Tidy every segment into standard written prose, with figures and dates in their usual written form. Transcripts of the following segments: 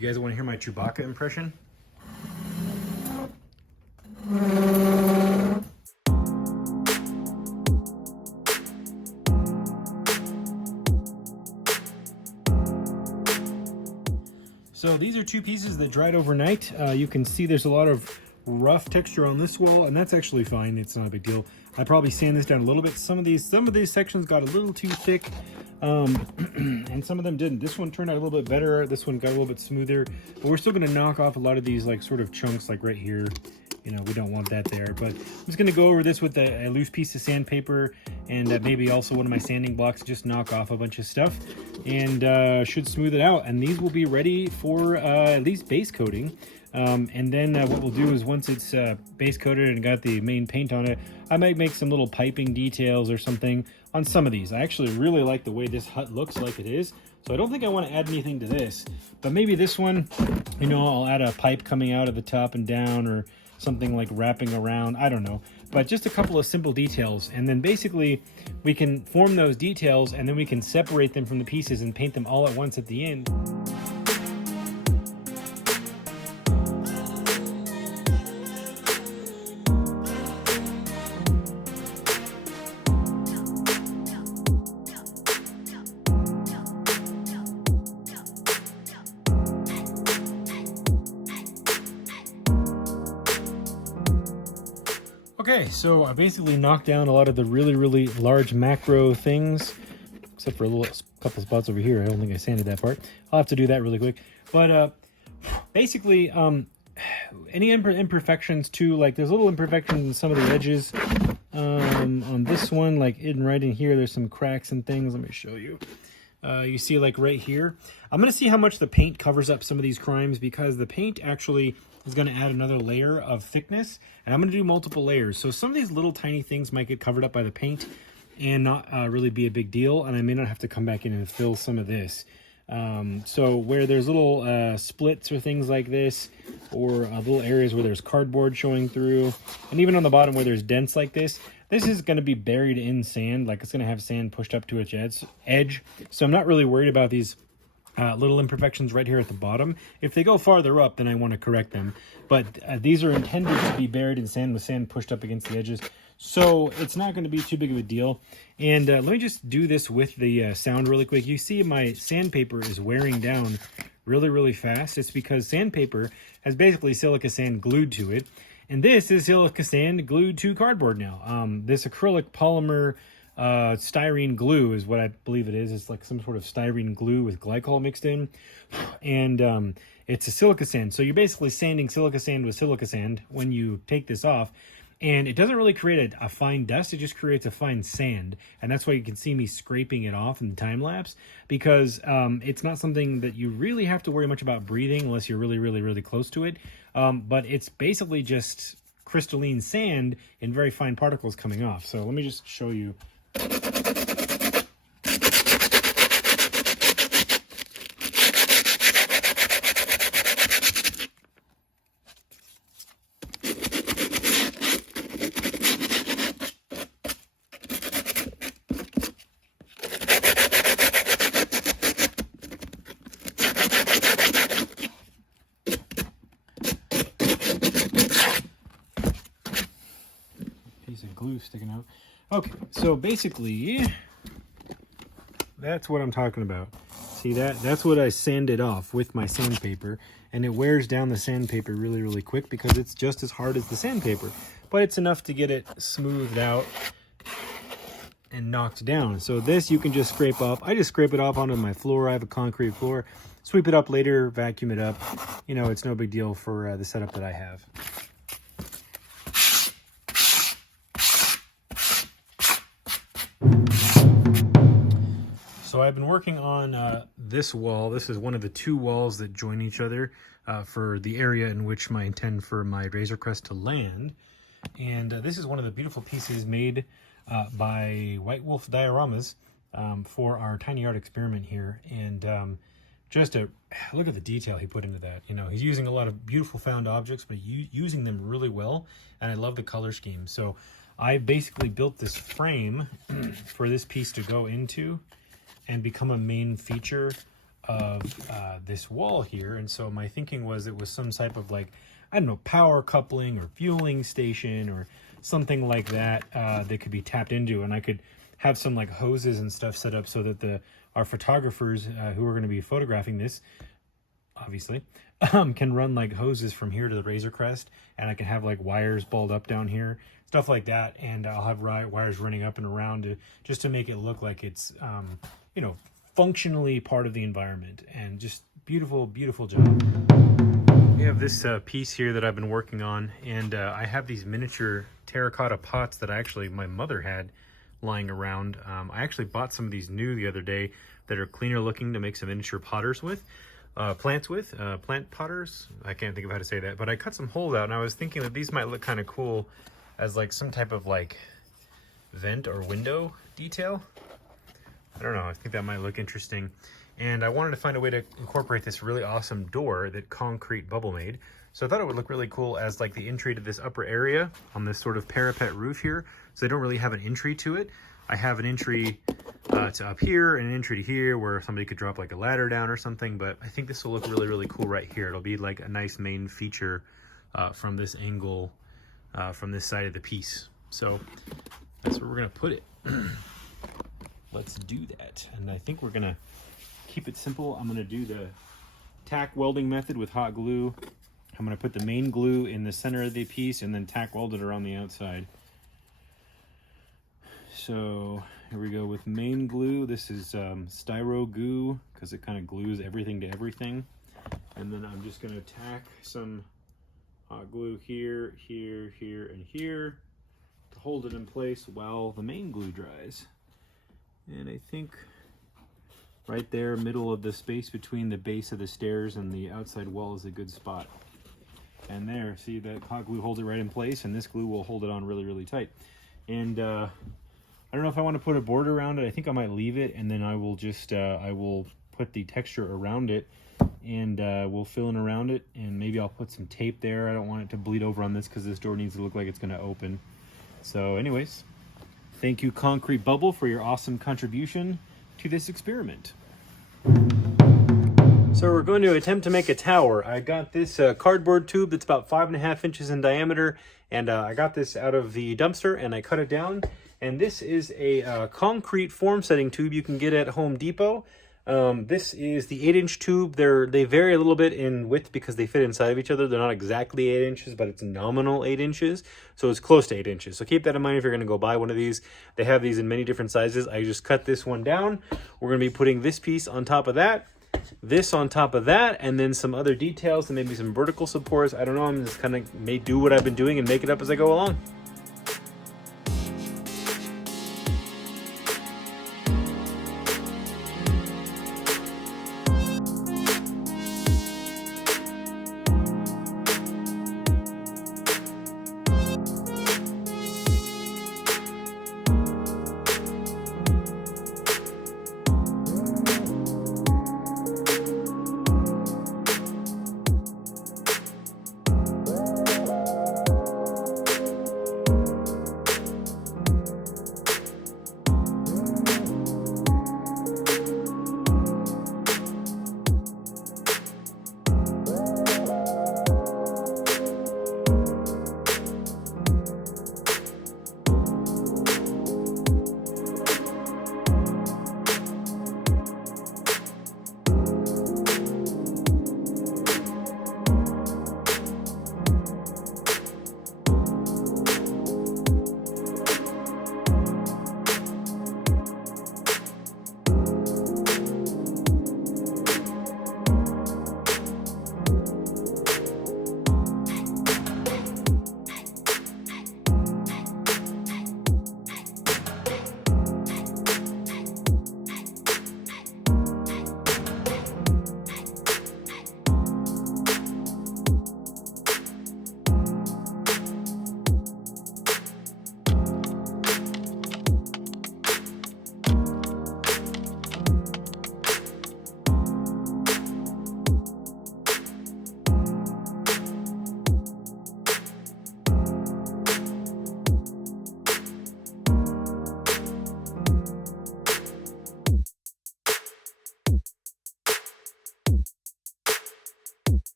You guys want to hear my Chewbacca impression? So these are two pieces that dried overnight. You can see there's a lot of rough texture on this wall, and that's actually fine. It's not a big deal. I probably sand this down a little bit. Some of these sections got a little too thick, and some of them didn't. This one turned out a little bit better. This one got a little bit smoother, but we're still going to knock off a lot of these like sort of chunks, like right here. You know, we don't want that there, but I'm just going to go over this with a loose piece of sandpaper and maybe also one of my sanding blocks, just knock off a bunch of stuff, and should smooth it out. And these will be ready for at least base coating. And then what we'll do is once it's base coated and got the main paint on it, I might make some little piping details or something on some of these. I actually really like the way this hut looks like it is, so I don't think I want to add anything to this, but maybe this one, you know, I'll add a pipe coming out of the top and down, or something like wrapping around, I don't know, but just a couple of simple details. And then basically we can form those details, and then we can separate them from the pieces and paint them all at once at the end. Okay, so I basically knocked down a lot of the really large macro things, except for a little couple spots over here. I don't think I sanded that part. I'll have to do that really quick. But basically, any imperfections too, like there's little imperfections in some of the edges. On this one, like right in here, there's some cracks and things. Let me show you. You see like right here. I'm going to see how much the paint covers up some of these crimes, because the paint actually is going to add another layer of thickness, and I'm going to do multiple layers. So some of these little tiny things might get covered up by the paint and not really be a big deal, and I may not have to come back in and fill some of this. So where there's little splits or things like this, or little areas where there's cardboard showing through, and even on the bottom where there's dents like this is going to be buried in sand. Like it's going to have sand pushed up to its edge. So I'm not really worried about these little imperfections right here at the bottom. If they go farther up, then I want to correct them. But these are intended to be buried in sand with sand pushed up against the edges. So it's not going to be too big of a deal. And let me just do this with the sound really quick. You see my sandpaper is wearing down really fast. It's because sandpaper has basically silica sand glued to it. And this is silica sand glued to cardboard now. This acrylic polymer styrene glue is what I believe it is. It's like some sort of styrene glue with glycol mixed in. And it's a silica sand. So you're basically sanding silica sand with silica sand when you take this off. And it doesn't really create a fine dust. It just creates a fine sand. And that's why you can see me scraping it off in the time lapse, because it's not something that you really have to worry much about breathing unless you're really close to it. But it's basically just crystalline sand in very fine particles coming off. So let me just show you. Piece of glue sticking out. Okay, so basically that's what I'm talking about. See that's what I sanded off with my sandpaper, and it wears down the sandpaper really quick because it's just as hard as the sandpaper, but it's enough to get it smoothed out and knocked down. So this you can just scrape off. I just scrape it off onto my floor. I have a concrete floor. Sweep it up later, vacuum it up. You know, it's no big deal for the setup that I have. So I've been working on this wall. This is one of the two walls that join each other for the area in which I intend for my Razorcrest to land. And this is one of the beautiful pieces made by White Wolf Dioramas for our tiny art experiment here. And just look at the detail he put into that. You know, he's using a lot of beautiful found objects, but using them really well. And I love the color scheme. So I basically built this frame for this piece to go into and become a main feature of this wall here. And so my thinking was it was some type of like, I don't know, power coupling or fueling station or something like that that could be tapped into. And I could have some like hoses and stuff set up so that our photographers who are going to be photographing this, obviously, can run like hoses from here to the Razorcrest, and I can have like wires balled up down here, stuff like that, and I'll have wires running up and around just to make it look like it's you know, functionally part of the environment. And just beautiful, beautiful job. We have this piece here that I've been working on, and I have these miniature terracotta pots that my mother had lying around. I actually bought some of these new the other day that are cleaner looking to make some miniature potters with. Plant potters. I can't think of how to say that, but I cut some holes out, and I was thinking that these might look kind of cool as like some type of like vent or window detail. I don't know, I think that might look interesting. And I wanted to find a way to incorporate this really awesome door that Concrete Bubble made. So I thought it would look really cool as like the entry to this upper area on this sort of parapet roof here. So they don't really have an entry to it. I have an entry to up here and an entry to here where somebody could drop like a ladder down or something, but I think this will look really, really cool right here. It'll be like a nice main feature from this angle, from this side of the piece. So that's where we're gonna put it. Let's do that. And I think we're gonna keep it simple. I'm gonna do the tack welding method with hot glue. I'm gonna put the main glue in the center of the piece and then tack weld it around the outside. So here we go with main glue. This is styro goo because it kind of glues everything to everything. And then I'm just going to tack some hot glue here, here, here, and here to hold it in place while the main glue dries. And I think right there, middle of the space between the base of the stairs and the outside wall is a good spot. And there, see that hot glue holds it right in place, and this glue will hold it on really, really tight. And I don't know if I want to put a border around it. I think I might leave it, and then I will just I will put the texture around it, and we'll fill in around it, and maybe I'll put some tape there. I don't want it to bleed over on this because this door needs to look like it's going to open. So anyways, thank you Concrete Bubble for your awesome contribution to this experiment. So we're going to attempt to make a tower. I got this cardboard tube that's about 5.5 inches in diameter, and I got this out of the dumpster and I cut it down. And this is a concrete form setting tube you can get at Home Depot. This is the 8-inch tube. They vary a little bit in width because they fit inside of each other. They're not exactly 8 inches, but it's nominal 8 inches. So it's close to 8 inches. So keep that in mind if you're going to go buy one of these. They have these in many different sizes. I just cut this one down. We're going to be putting this piece on top of that, this on top of that, and then some other details and maybe some vertical supports. I don't know. I'm just kind of may do what I've been doing and make it up as I go along.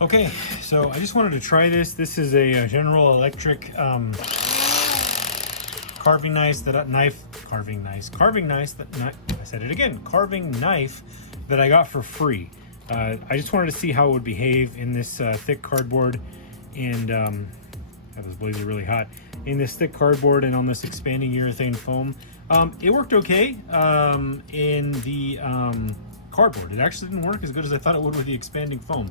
Okay, so I just wanted to try this. This is a General Electric carving knife that I got for free. I just wanted to see how it would behave in this thick cardboard, and that was blades are really hot in this thick cardboard and on this expanding urethane foam. It worked okay in the cardboard. It actually didn't work as good as I thought it would with the expanding foam.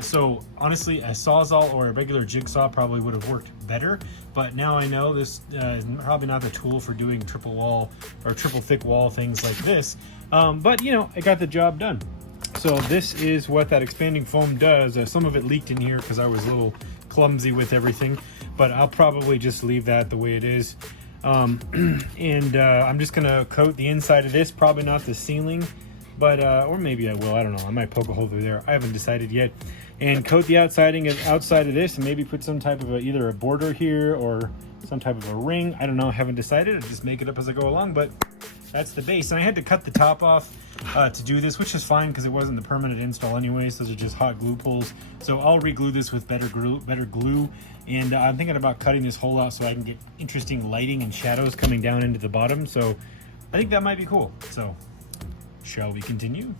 So honestly, a Sawzall or a regular jigsaw probably would have worked better, but now I know this is probably not the tool for doing triple wall or triple thick wall things like this. But you know, it got the job done. So this is what that expanding foam does. Some of it leaked in here because I was a little clumsy with everything, but I'll probably just leave that the way it is. I'm just gonna coat the inside of this, probably not the ceiling, but or maybe I will, I don't know, I might poke a hole through there, I haven't decided yet, and coat the outside of this, and maybe put some type of either a border here or some type of a ring. I don't know, I haven't decided. I'll just make it up as I go along, but that's the base. And I had to cut the top off to do this, which is fine because it wasn't the permanent install anyways. Those are just hot glue pulls. So I'll re-glue this with better glue. And I'm thinking about cutting this hole out so I can get interesting lighting and shadows coming down into the bottom. So I think that might be cool. So shall we continue?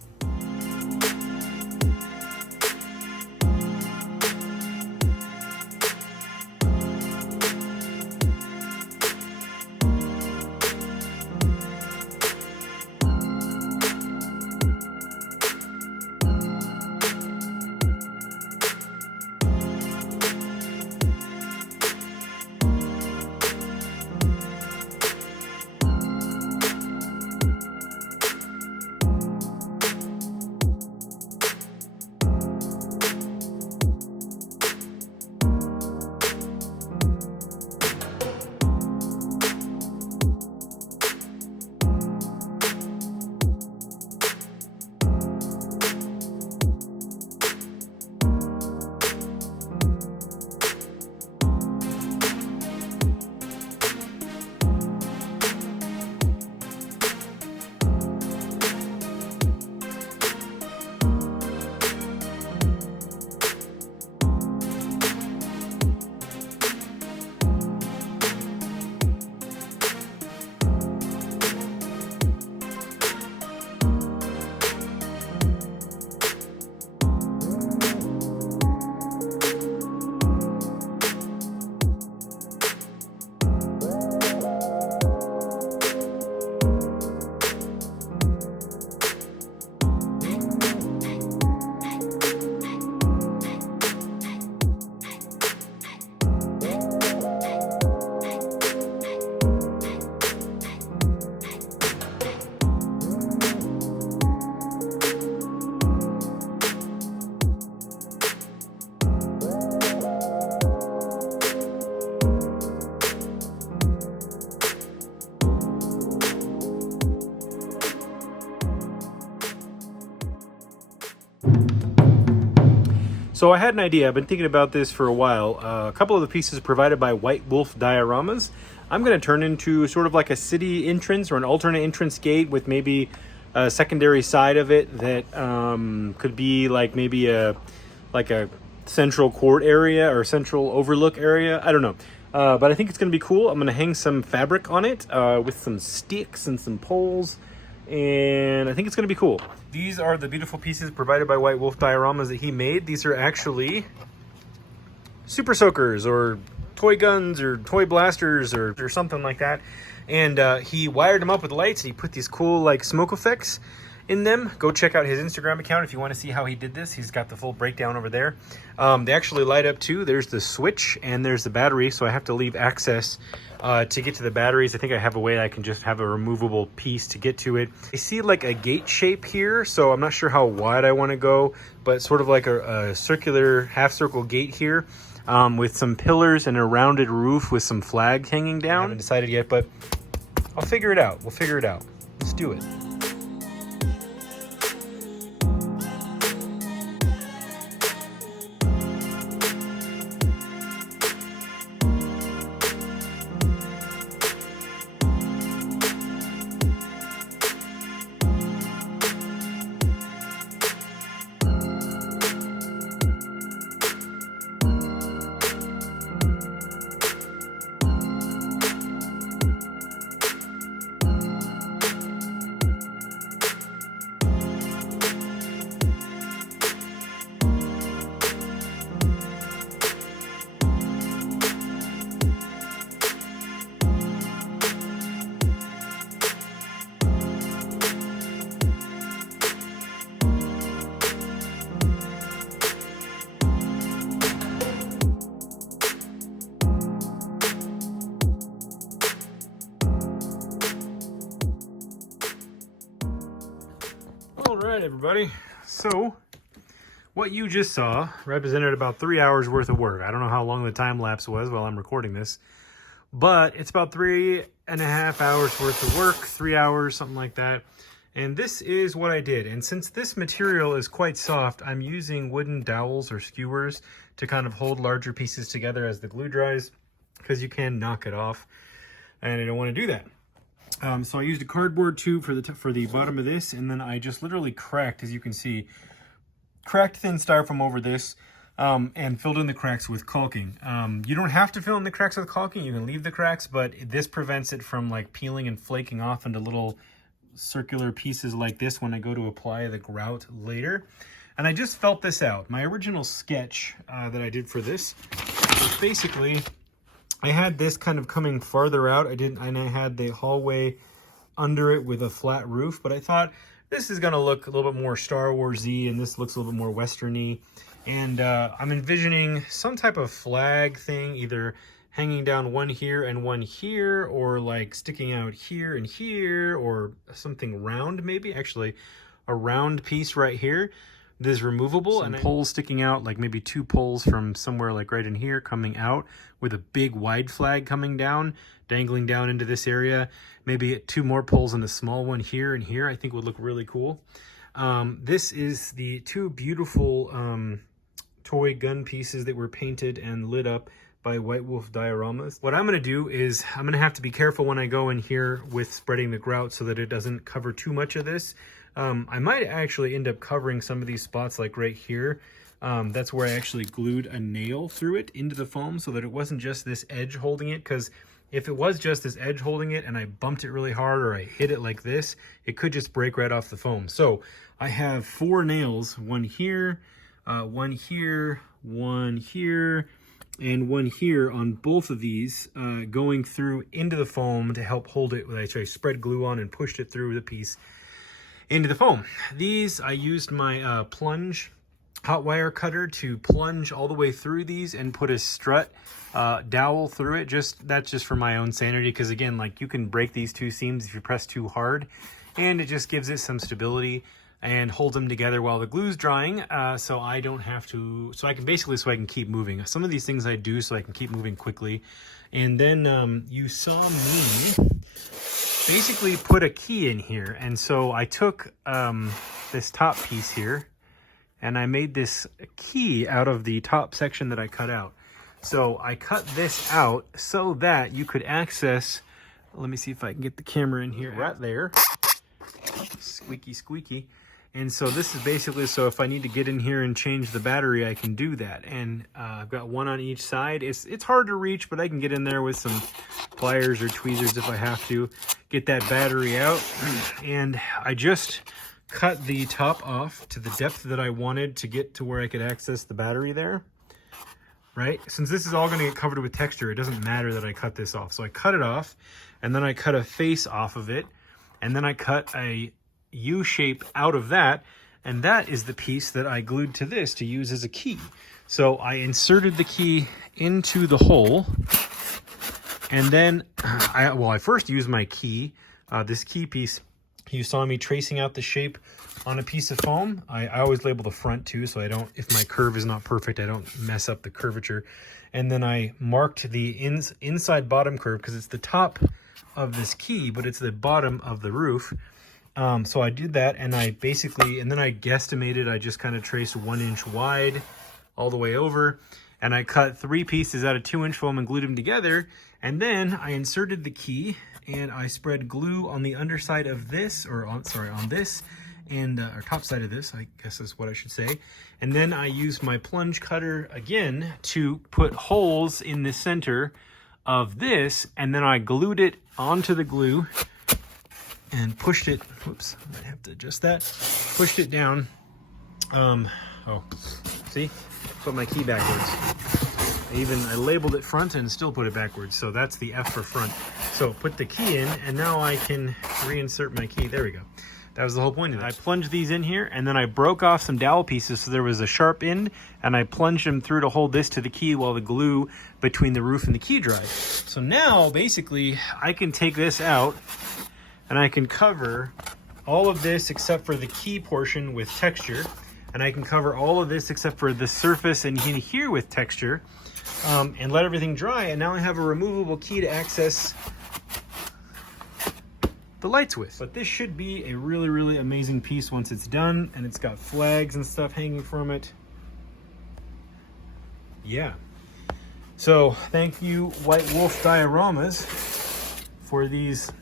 So I had an idea. I've been thinking about this for a while. A couple of the pieces provided by White Wolf Dioramas, I'm going to turn into sort of like a city entrance or an alternate entrance gate with maybe a secondary side of it that could be like maybe a central court area or central overlook area. I don't know. But I think it's going to be cool. I'm going to hang some fabric on it with some sticks and some poles. And I think it's going to be cool. These are the beautiful pieces provided by White Wolf Dioramas that he made. These are actually super soakers or toy guns or toy blasters or something like that. And he wired them up with lights and he put these cool like smoke effects in them. Go check out his Instagram account if you want to see how he did this. He's got the full breakdown over there. They actually light up too. There's the switch and there's the battery, so I have to leave access to get to the batteries. I think I have a way I can just have a removable piece to get to it. I see like a gate shape here, so I'm not sure how wide I want to go, but sort of like a circular half circle gate here with some pillars and a rounded roof with some flag hanging down. I haven't decided yet, but I'll figure it out. We'll figure it out. Let's do it. right, everybody. So what you just saw represented about 3 hours worth of work. I don't know how long the time lapse was while I'm recording this, but it's about 3.5 hours worth of work, 3 hours, something like that. And this is what I did. And since this material is quite soft, I'm using wooden dowels or skewers to kind of hold larger pieces together as the glue dries, because you can knock it off, and I don't want to do that. So I used a cardboard tube for the bottom of this, and then I just literally cracked, as you can see, cracked thin styrofoam over this, and filled in the cracks with caulking. You don't have to fill in the cracks with caulking, you can leave the cracks, but this prevents it from like peeling and flaking off into little circular pieces like this when I go to apply the grout later. And I just felt this out. My original sketch that I did for this was basically, I had this kind of coming farther out. And I had the hallway under it with a flat roof, but I thought this is gonna look a little bit more Star Wars-y, and this looks a little bit more Western-y. And I'm envisioning some type of flag thing, either hanging down one here and one here, or like sticking out here and here, or something round maybe. Actually, a round piece right here. This is removable, and poles sticking out, like maybe 2 poles from somewhere like right in here coming out, with a big wide flag coming down, dangling down into this area. Maybe 2 more poles and a small one here and here, I think would look really cool. This is the 2 beautiful toy gun pieces that were painted and lit up by White Wolf Dioramas. What I'm going to do is I'm going to have to be careful when I go in here with spreading the grout so that it doesn't cover too much of this. I might actually end up covering some of these spots like right here. That's where I actually glued a nail through it into the foam so that it wasn't just this edge holding it, because if it was just this edge holding it and I bumped it really hard or I hit it like this, it could just break right off the foam. So I have 4 nails, one here, one here, one here, and one here on both of these, going through into the foam to help hold it. I spread glue on and pushed it through the piece into the foam. These, I used my plunge hot wire cutter to plunge all the way through these and put a strut dowel through it. That's just for my own sanity, because again, like, you can break these 2 seams if you press too hard, and it just gives it some stability and hold them together while the glue's drying, so I don't have to, so I can keep moving. Some of these things I do so I can keep moving quickly. And then you saw me basically put a key in here, and so I took this top piece here and I made this key out of the top section that I cut out. So I cut this out so that you could access, let me see if I can get the camera in here, right there, squeaky squeaky. And so this is basically, so if I need to get in here and change the battery, I can do that. And I've got one on each side. It's hard to reach, but I can get in there with some pliers or tweezers if I have to, get that battery out. And I just cut the top off to the depth that I wanted to get to where I could access the battery there, right? Since this is all gonna get covered with texture, it doesn't matter that I cut this off. So I cut it off, and then I cut a face off of it, and then I cut a U shape out of that, and that is the piece that I glued to this to use as a key. So I inserted the key into the hole, and then I first used my key, this key piece. You saw me tracing out the shape on a piece of foam. I always label the front too, so I don't, if my curve is not perfect, I don't mess up the curvature. And then I marked the inside bottom curve, because it's the top of this key, but it's the bottom of the roof. So I did that, and I basically, and then I guesstimated, I just kind of traced 1 inch wide all the way over, and I cut 3 pieces out of 2-inch foam and glued them together. And then I inserted the key, and I spread glue on the underside of this, or on this, and or top side of this, I guess is what I should say. And then I used my plunge cutter again to put holes in the center of this, and then I glued it onto the glue and pushed it, whoops, I might have to adjust that, pushed it down. Oh, see, put my key backwards. I labeled it front and still put it backwards, so that's the F for front. So put the key in, and now I can reinsert my key. There we go. That was the whole point of it. I plunged these in here, and then I broke off some dowel pieces so there was a sharp end, and I plunged them through to hold this to the key while the glue between the roof and the key dried. So now, basically, I can take this out, and I can cover all of this except for the key portion with texture, and I can cover all of this except for the surface and in here with texture, and let everything dry. And now I have a removable key to access the lights with. But this should be a really, really amazing piece once it's done, and it's got flags and stuff hanging from it. Yeah. So thank you, White Wolf Dioramas, for these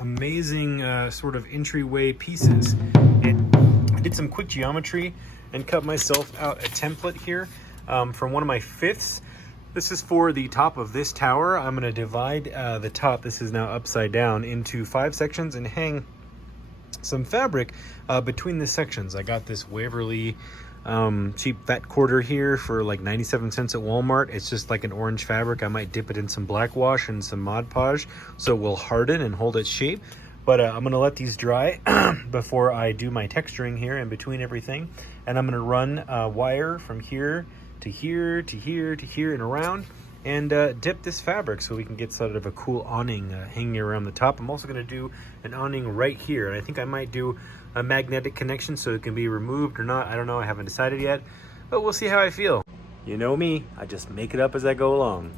amazing sort of entryway pieces. And I did some quick geometry and cut myself out a template here from one of my fifths. This is for the top of this tower. I'm going to divide the top, this is now upside down, into 5 sections and hang some fabric between the sections. I got this Waverly cheap fat quarter here for like 97 cents at Walmart. It's just like an orange fabric. I might dip it in some black wash and some Mod Podge so it will harden and hold its shape. But I'm going to let these dry before I do my texturing here in between everything. And I'm going to run wire from here to here to here to here and around, and dip this fabric so we can get sort of a cool awning hanging around the top. I'm also going to do an awning right here, and I think I might do a magnetic connection so it can be removed or not. I don't know, I haven't decided yet, but we'll see how I feel. You know me, I just make it up as I go along.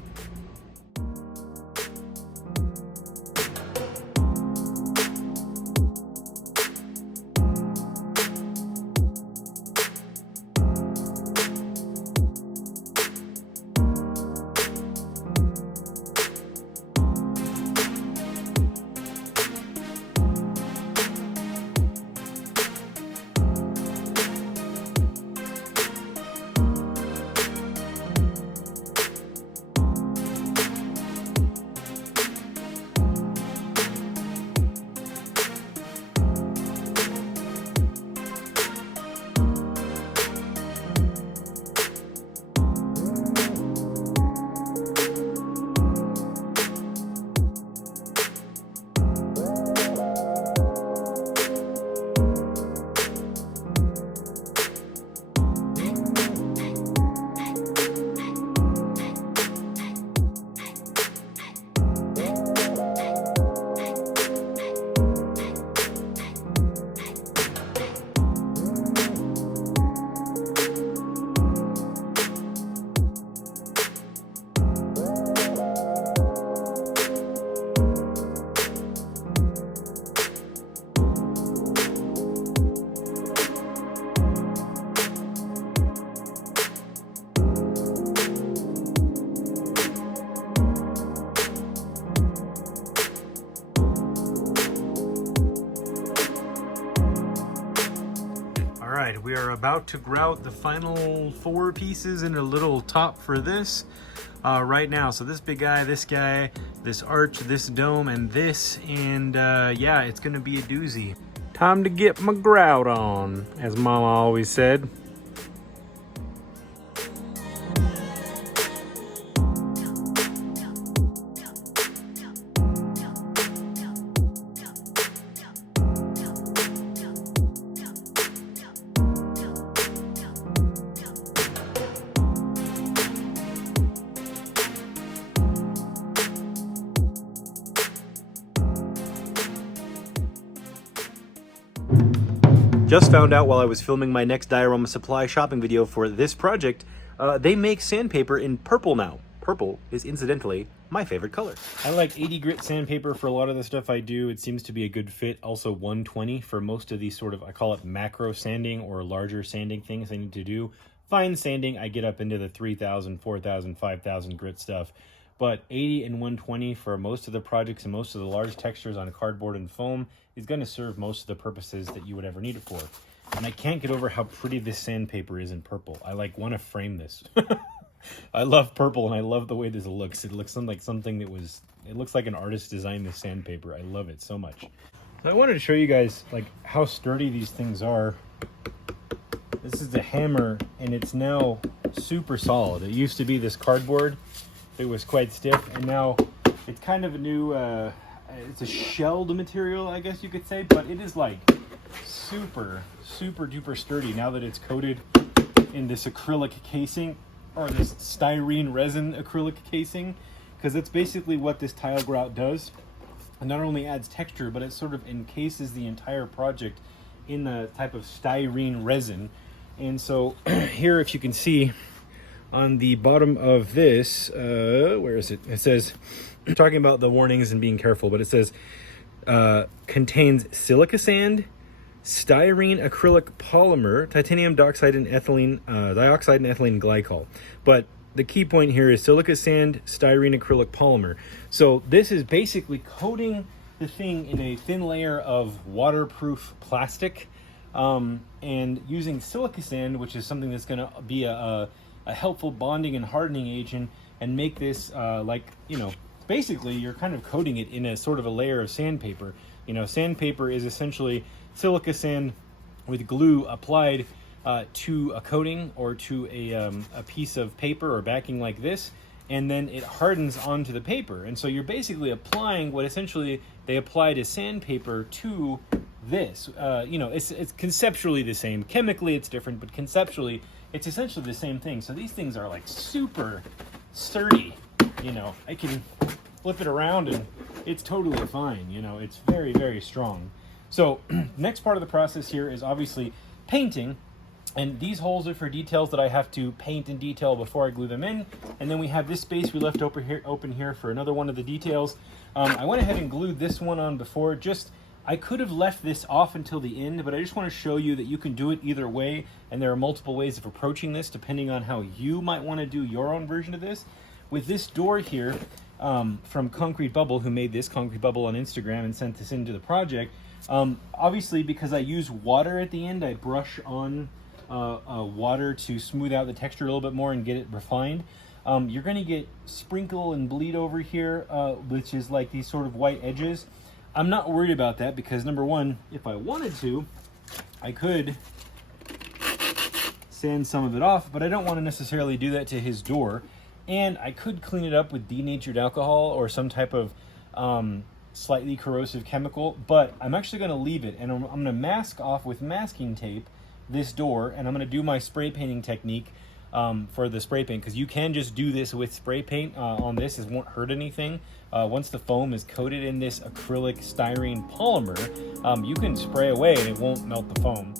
We are about to grout the final 4 pieces in a little top for this right now. So this big guy, this arch, this dome, and this, and yeah, it's gonna be a doozy. Time to get my grout on, as Mama always said. Just found out while I was filming my next Diorama supply shopping video for this project, they make sandpaper in purple now. Purple is incidentally my favorite color. I like 80 grit sandpaper for a lot of the stuff I do. It seems to be a good fit. Also 120 for most of these sort of, I call it macro sanding or larger sanding things I need to do. Fine sanding, I get up into the 3,000, 4,000, 5,000 grit stuff. But 80 and 120 for most of the projects and most of the large textures on cardboard and foam is going to serve most of the purposes that you would ever need it for. And I can't get over how pretty this sandpaper is in purple. I like want to frame this. I love purple and I love the way this looks. It looks like something that was, it looks like an artist designed this sandpaper. I love it so much. So I wanted to show you guys like how sturdy these things are. This is the hammer and it's now super solid. It used to be this cardboard. It was quite stiff, and now it's kind of a new, it's a shelled material, I guess you could say, but it is like super, super duper sturdy now that it's coated in this acrylic casing, or this styrene resin acrylic casing, because that's basically what this tile grout does. not only adds texture, but it sort of encases the entire project in a type of styrene resin. And so here, if you can see on the bottom of this, where is it? It says, talking about the warnings and being careful, but it says contains silica sand, styrene acrylic polymer, titanium dioxide and ethylene glycol. But the key point here is silica sand, styrene acrylic polymer. So this is basically coating the thing in a thin layer of waterproof plastic, and using silica sand, which is something that's going to be a helpful bonding and hardening agent, and make this like, you know, basically you're kind of coating it in a sort of a layer of sandpaper. You know, sandpaper is essentially silica sand with glue applied to a coating or to a piece of paper or backing like this, and then it hardens onto the paper. And so you're basically applying what essentially they applied as sandpaper to this. You know, it's conceptually the same. Chemically it's different, but conceptually it's essentially the same thing. So these things are like super sturdy. You know, I can flip it around and it's totally fine. You know, it's very, very strong. So next part of the process here is obviously painting. And these holes are for details that I have to paint in detail before I glue them in. And then we have this space we left open here for another one of the details. I went ahead and glued this one on before. I could have left this off until the end, but I just want to show you that you can do it either way. And there are multiple ways of approaching this depending on how you might want to do your own version of this. With this door here from Concrete Bubble, who made this, Concrete Bubble on Instagram, and sent this into the project. Obviously, because I use water at the end, I brush on water to smooth out the texture a little bit more and get it refined. You're going to get sprinkle and bleed over here, which is like these sort of white edges. I'm not worried about that because, number one, if I wanted to, I could sand some of it off, but I don't want to necessarily do that to his door. And I could clean it up with denatured alcohol or some type of slightly corrosive chemical, but I'm actually going to leave it, and I'm going to mask off with masking tape this door, and I'm going to do my spray painting technique for the spray paint, because you can just do this with spray paint on this. It won't hurt anything. Once the foam is coated in this acrylic styrene polymer, you can spray away and it won't melt the foam.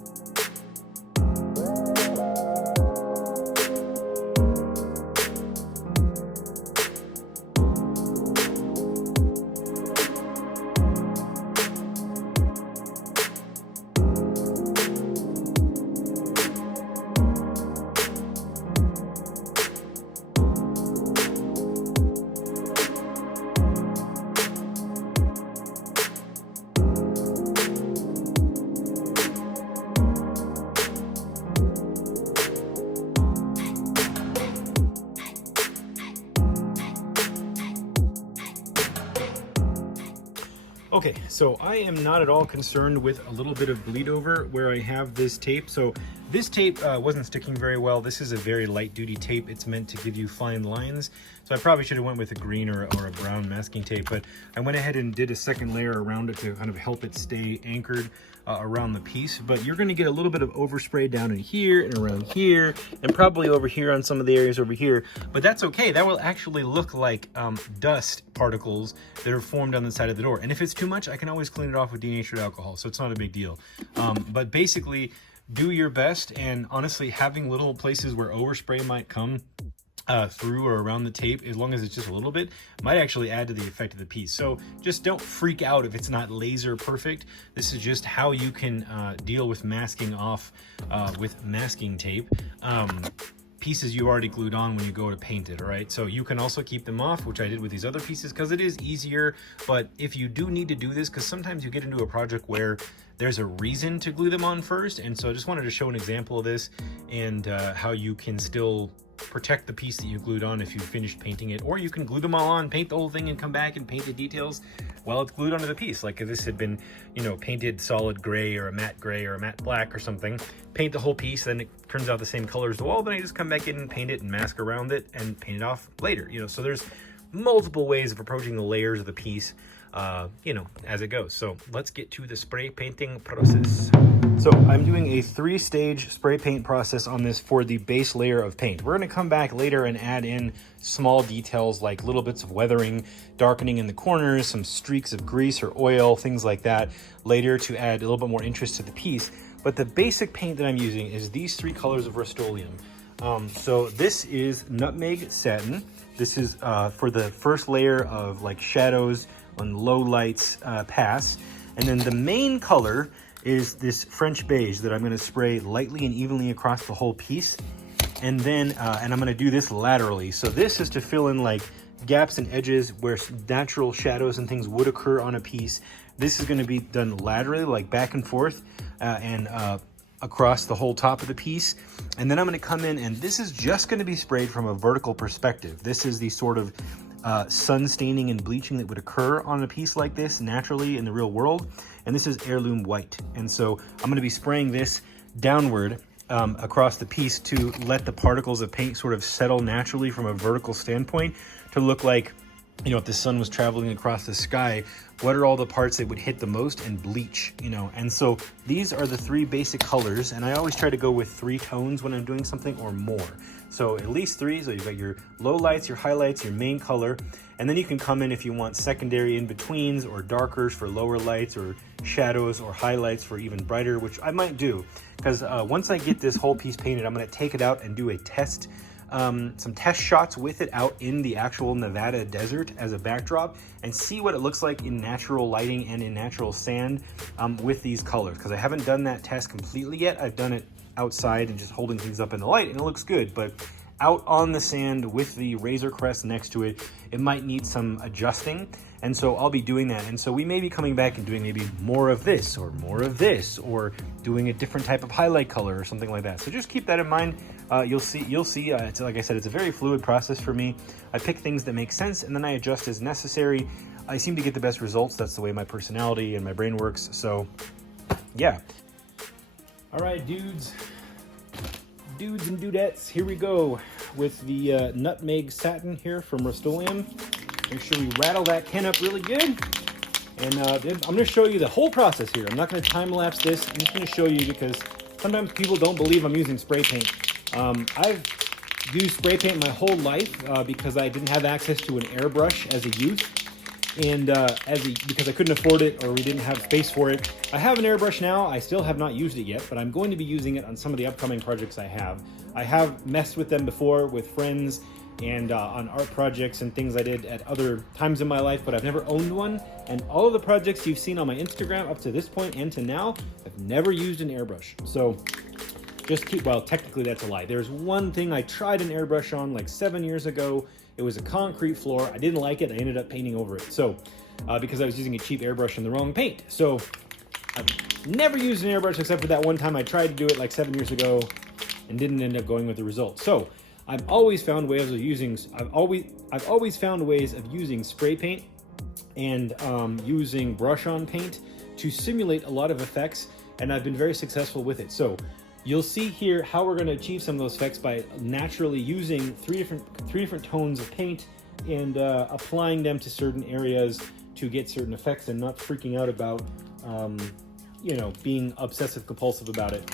Okay, so I am not at all concerned with a little bit of bleed over where I have this tape. So this tape wasn't sticking very well. This is a very light duty tape. It's meant to give you fine lines. So I probably should have went with a green or a brown masking tape, but I went ahead and did a second layer around it to kind of help it stay anchored around the piece. But you're gonna get a little bit of overspray down in here and around here, and probably over here on some of the areas over here. But that's okay. That will actually look like dust particles that are formed on the side of the door. And if it's too much, I can always clean it off with denatured alcohol, so it's not a big deal. But basically, do your best, and honestly, having little places where overspray might come through or around the tape, as long as it's just a little bit, might actually add to the effect of the piece. So just don't freak out if it's not laser perfect. This is just how you can deal with masking off with masking tape. Pieces you already glued on when you go to paint it, all right? So you can also keep them off, which I did with these other pieces, because it is easier. But if you do need to do this, because sometimes you get into a project where there's a reason to glue them on first, and so I just wanted to show an example of this and how you can still protect the piece that you glued on if you finished painting it, or you can glue them all on, paint the whole thing, and come back and paint the details while it's glued onto the piece. Like if this had been, you know, painted solid gray or a matte black or something, paint the whole piece, then it turns out the same color as the wall, then I just come back in and paint it and mask around it and paint it off later, you know. So there's multiple ways of approaching the layers of the piece. you know, as it goes. So let's get to the spray painting process. So I'm doing a 3-stage spray paint process on this for the base layer of paint. We're going to come back later and add in small details like little bits of weathering, darkening in the corners, some streaks of grease or oil, things like that later to add a little bit more interest to the piece. But the basic paint that I'm using is these 3 colors of Rust-Oleum. So this is Nutmeg Satin. This is for the first layer of like shadows on low lights pass. And then the main color is this French beige that I'm going to spray lightly and evenly across the whole piece. And then, and I'm going to do this laterally. So this is to fill in like gaps and edges where natural shadows and things would occur on a piece. This is going to be done laterally, like back and forth and across the whole top of the piece. And then I'm going to come in, and this is just going to be sprayed from a vertical perspective. This is the sort of sun staining and bleaching that would occur on a piece like this naturally in the real world. And this is heirloom white. And so I'm going to be spraying this downward across the piece to let the particles of paint sort of settle naturally from a vertical standpoint to look like, you know, if the sun was traveling across the sky, what are all the parts that would hit the most and bleach, you know? And so these are the 3 basic colors, and I always try to go with 3 tones when I'm doing something or more. So at least 3, so you've got your low lights, your highlights, your main color, and then you can come in if you want secondary in-betweens or darkers for lower lights or shadows or highlights for even brighter, which I might do, because once I get this whole piece painted, I'm gonna take it out and do a test some test shots with it out in the actual Nevada desert as a backdrop and see what it looks like in natural lighting and in natural sand with these colors, because I haven't done that test completely yet. I've done it outside and just holding things up in the light and it looks good, but out on the sand with the Razorcrest next to it, it might need some adjusting. And so I'll be doing that. And so we may be coming back and doing maybe more of this or more of this, or doing a different type of highlight color or something like that. So just keep that in mind. You'll see, it's, like I said, it's a very fluid process for me. I pick things that make sense and then I adjust as necessary. I seem to get the best results. That's the way my personality and my brain works. So yeah. All right, dudes and dudettes, here we go with the Nutmeg Satin here from Rust-Oleum. Make sure we rattle that can up really good. And I'm going to show you the whole process here. I'm not going to time lapse this. I'm just going to show you because sometimes people don't believe I'm using spray paint. I've used spray paint my whole life because I didn't have access to an airbrush as a youth. And because I couldn't afford it or we didn't have space for it. I have an airbrush now. I still have not used it yet, but I'm going to be using it on some of the upcoming projects I have. I have messed with them before with friends and on art projects and things I did at other times in my life, but I've never owned one. And all of the projects you've seen on my Instagram up to this point and to now, I've never used an airbrush. So just keep, well, technically that's a lie. There's one thing I tried an airbrush on like 7 years ago. It was a concrete floor. I didn't like it. I ended up painting over it. So, because I was using a cheap airbrush and the wrong paint. So I've never used an airbrush except for that one time I tried to do it like 7 years ago and didn't end up going with the result. So I've always found ways of using, I've always found ways of using spray paint and using brush on paint to simulate a lot of effects, and I've been very successful with it. So you'll see here how we're going to achieve some of those effects by naturally using three different tones of paint and applying them to certain areas to get certain effects and not freaking out about, you know, being obsessive compulsive about it.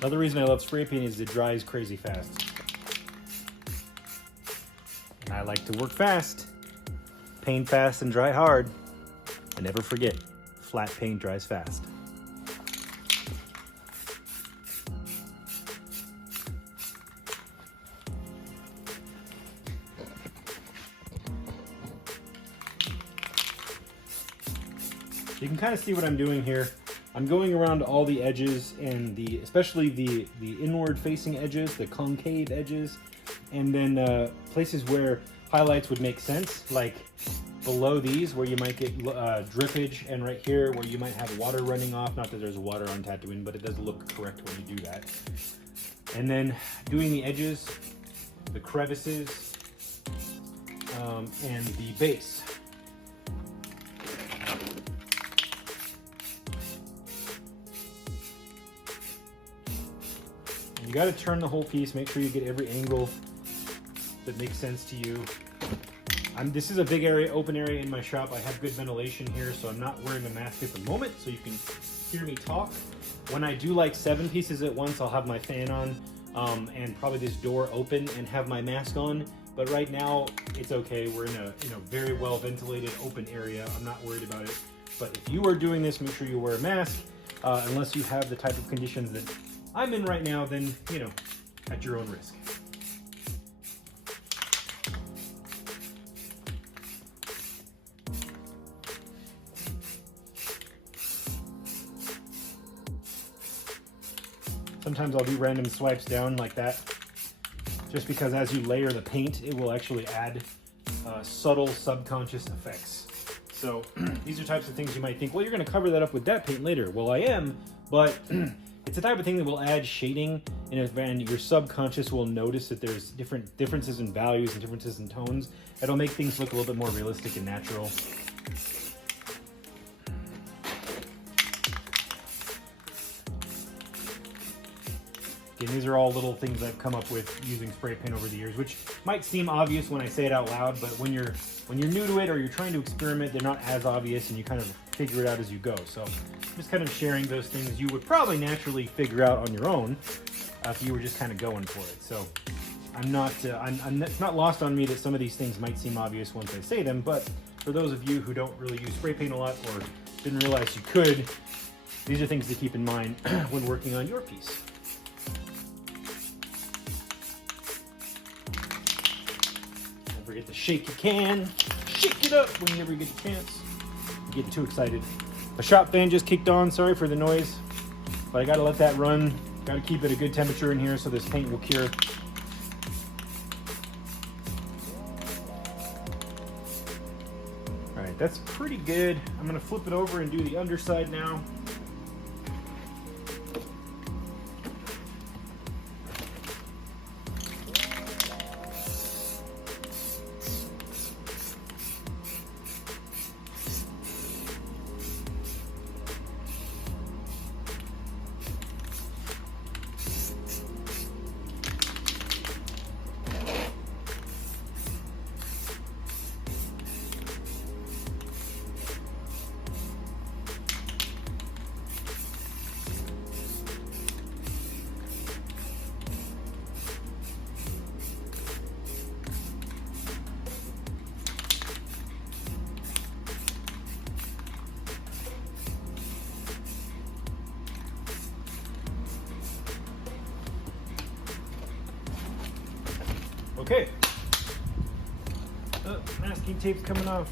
Another reason I love spray paint is it dries crazy fast. And I like to work fast, paint fast and dry hard. And never forget, flat paint dries fast. You can kind of see what I'm doing here. I'm going around all the edges and especially the inward facing edges, the concave edges, and then places where highlights would make sense, like below these where you might get drippage, and right here where you might have water running off. Not that there's water on Tatooine, but it does look correct when you do that. And then doing the edges, the crevices, and the base. And you got to turn the whole piece, make sure you get every angle that makes sense to you. This is a big area, open area in my shop. I have good ventilation here, so I'm not wearing a mask at the moment, so you can hear me talk. When I do like 7 pieces at once, I'll have my fan on and probably this door open and have my mask on. But right now, it's okay. We're in a very well ventilated open area. I'm not worried about it. But if you are doing this, make sure you wear a mask. Unless you have the type of conditions that I'm in right now, then, at your own risk. Sometimes I'll do random swipes down like that, just because as you layer the paint, it will actually add subtle subconscious effects. So these are types of things you might think, well, you're going to cover that up with that paint later. Well, I am, but it's the type of thing that will add shading, and your subconscious will notice that there's differences in values and differences in tones. It'll make things look a little bit more realistic and natural. And these are all little things I've come up with using spray paint over the years, which might seem obvious when I say it out loud, but when you're new to it or you're trying to experiment, they're not as obvious, and you kind of figure it out as you go. So I'm just kind of sharing those things you would probably naturally figure out on your own if you were just kind of going for it. So it's not lost on me that some of these things might seem obvious once I say them, but for those of you who don't really use spray paint a lot or didn't realize you could, these are things to keep in mind when working on your piece. Forget to shake your can, shake it up whenever you get the chance. You get too excited. The shop fan just kicked on, sorry for the noise, but I gotta let that run. Gotta keep it a good temperature in here so this paint will cure. All right, that's pretty good. I'm gonna flip it over and do the underside now. Okay. Oh, masking tape's coming off.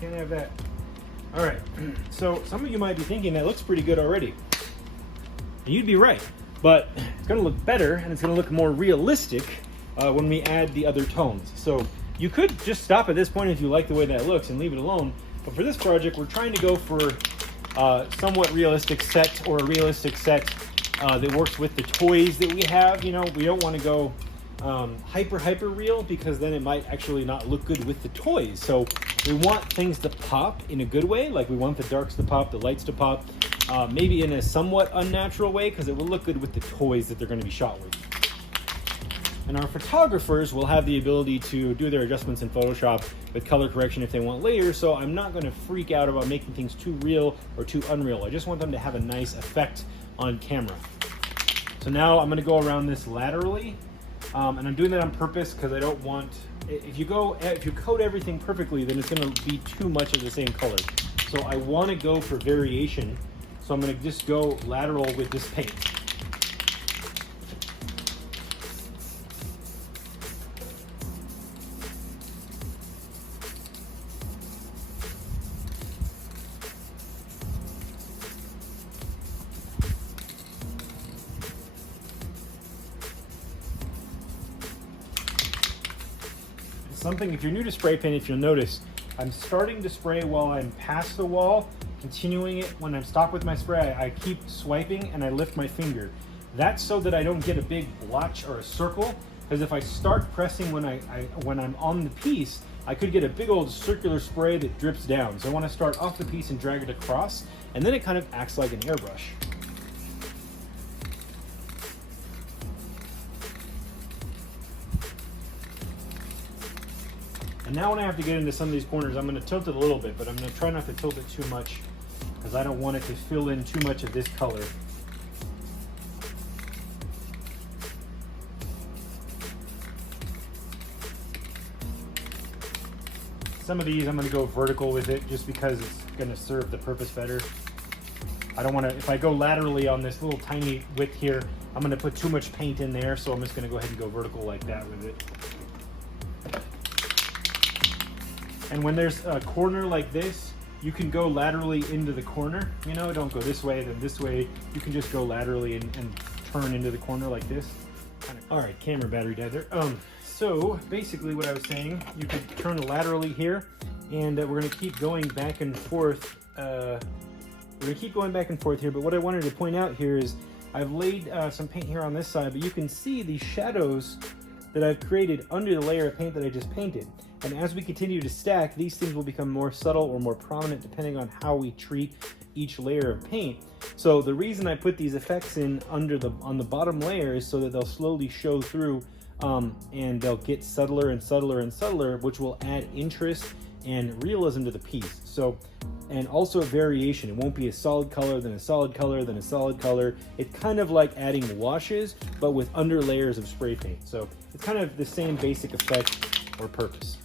Can't have that. All right. So some of you might be thinking that looks pretty good already. And you'd be right, but it's going to look better and it's going to look more realistic when we add the other tones. So you could just stop at this point if you like the way that looks and leave it alone. But for this project, we're trying to go for somewhat realistic set, or a realistic set that works with the toys that we have. We don't want to go hyper real, because then it might actually not look good with the toys. So we want things to pop in a good way, like we want the darks to pop, the lights to pop, maybe in a somewhat unnatural way, because it will look good with the toys that they're going to be shot with. And our photographers will have the ability to do their adjustments in Photoshop with color correction if they want later, so I'm not going to freak out about making things too real or too unreal. I just want them to have a nice effect on camera. So now I'm going to go around this laterally. And I'm doing that on purpose because I don't want, if you coat everything perfectly, then it's going to be too much of the same color. So I want to go for variation. So I'm going to just go lateral with this paint. something, if you're new to spray paint, if you'll notice, I'm starting to spray while I'm past the wall, continuing it. When I'm stopped with my spray, I keep swiping and I lift my finger. That's so that I don't get a big blotch or a circle, because if I start pressing when I'm on the piece, I could get a big old circular spray that drips down. So I want to start off the piece and drag it across, and then it kind of acts like an airbrush. And now when I have to get into some of these corners, I'm going to tilt it a little bit, but I'm going to try not to tilt it too much because I don't want it to fill in too much of this color. Some of these I'm going to go vertical with it just because it's going to serve the purpose better. I don't want to, if I go laterally on this little tiny width here, I'm going to put too much paint in there, so I'm just going to go ahead and go vertical like that with it. And when there's a corner like this, you can go laterally into the corner. You know, don't go this way, then this way. You can just go laterally and turn into the corner like this. All right, camera battery died there. So basically what I was saying, you could turn laterally here, and we're gonna keep going back and forth. We're gonna keep going back and forth here, but what I wanted to point out here is I've laid some paint here on this side, but you can see these shadows that I've created under the layer of paint that I just painted. And as we continue to stack, these things will become more subtle or more prominent depending on how we treat each layer of paint. So the reason I put these effects in on the bottom layer is so that they'll slowly show through, and they'll get subtler and subtler and subtler, which will add interest and realism to the piece. So, and also variation. It won't be a solid color, then a solid color, then a solid color. It's kind of like adding washes, but with under layers of spray paint. So it's kind of the same basic effect or purpose.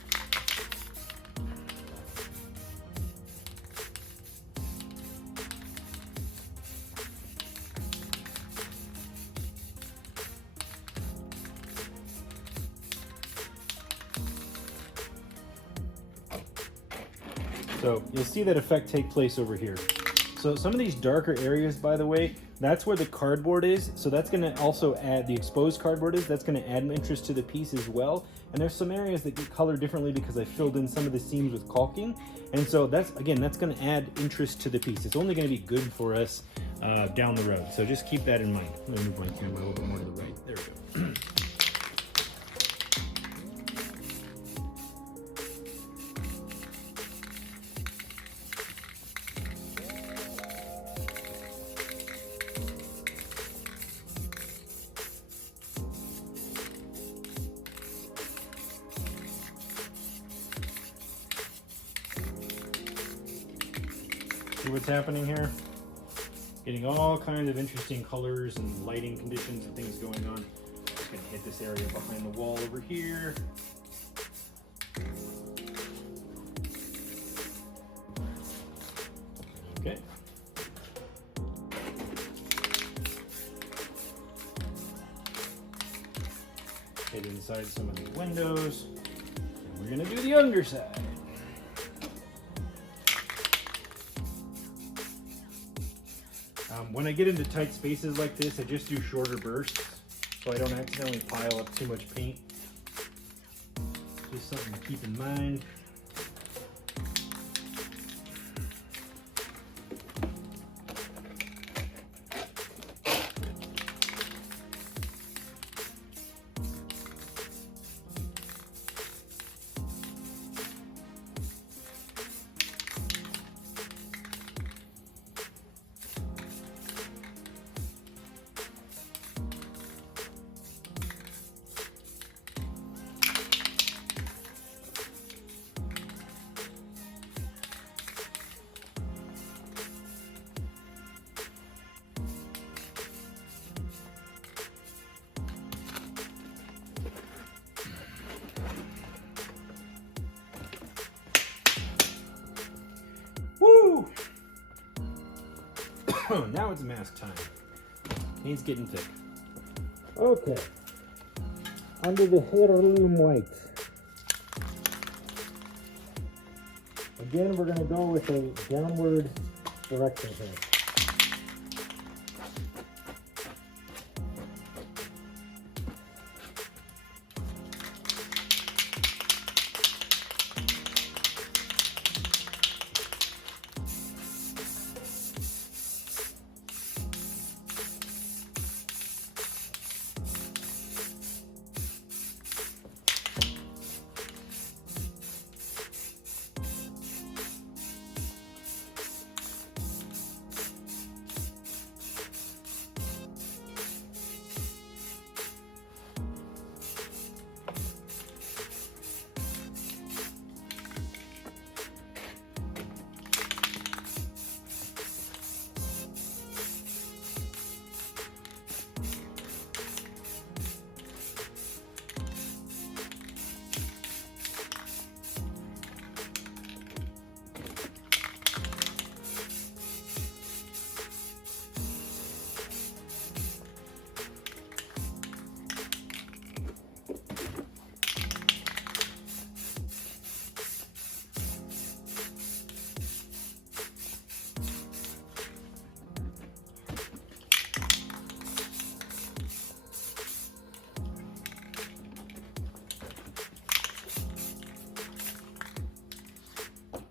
So you'll see that effect take place over here. So some of these darker areas, by the way, that's where the cardboard is. So that's going to also add, the exposed cardboard is, that's going to add interest to the piece as well. And there's some areas that get colored differently because I filled in some of the seams with caulking. And so that's, again, that's going to add interest to the piece. It's only going to be good for us down the road. So just keep that in mind. I'm going to move my camera a little bit more to the right. There we go. See what's happening here? Getting all kinds of interesting colors and lighting conditions and things going on. Just gonna hit this area behind the wall over here. Okay. Hit inside some of the windows. And we're gonna do the underside. When I get into tight spaces like this, I just do shorter bursts so I don't accidentally pile up too much paint. Just something to keep in mind. Woo! Now it's mask time. Paint's getting thick. Okay. Under the heirloom white. Again, we're going to go with a downward direction here.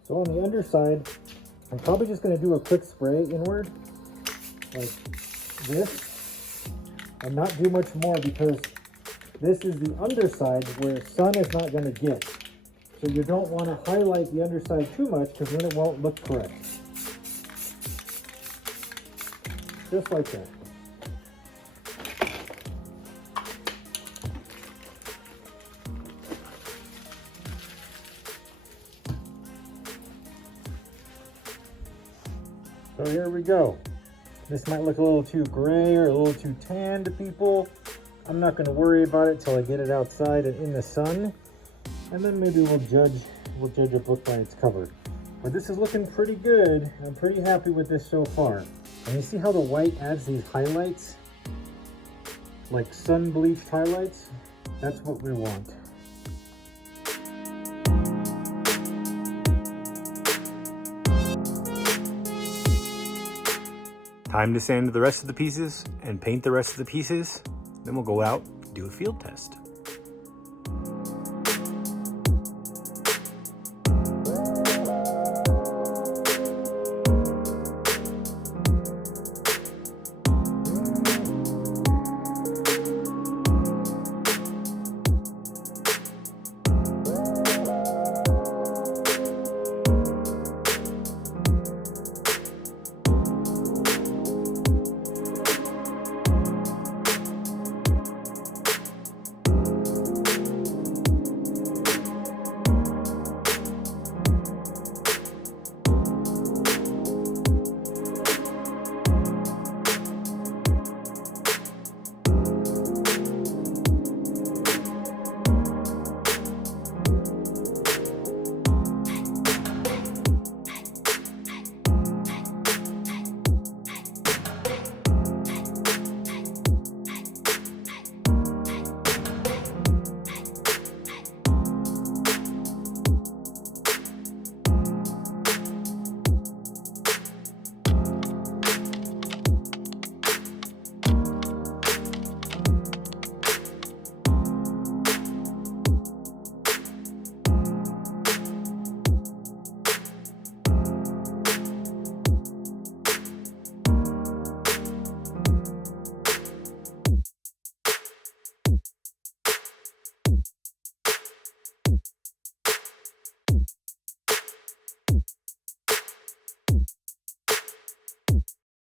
So on the underside, I'm probably just going to do a quick spray inward, like this, and not do much more because this is the underside where sun is not going to get. So you don't want to highlight the underside too much because then it won't look correct. Just like that. So here we go. This might look a little too gray or a little too tan to people. I'm not going to worry about it till I get it outside and in the sun. And then maybe we'll judge a book by its cover. But this is looking pretty good. I'm pretty happy with this so far. And you see how the white adds these highlights? Like sun bleached highlights? That's what we want. Time to sand the rest of the pieces and paint the rest of the pieces. Then we'll go out and do a field test.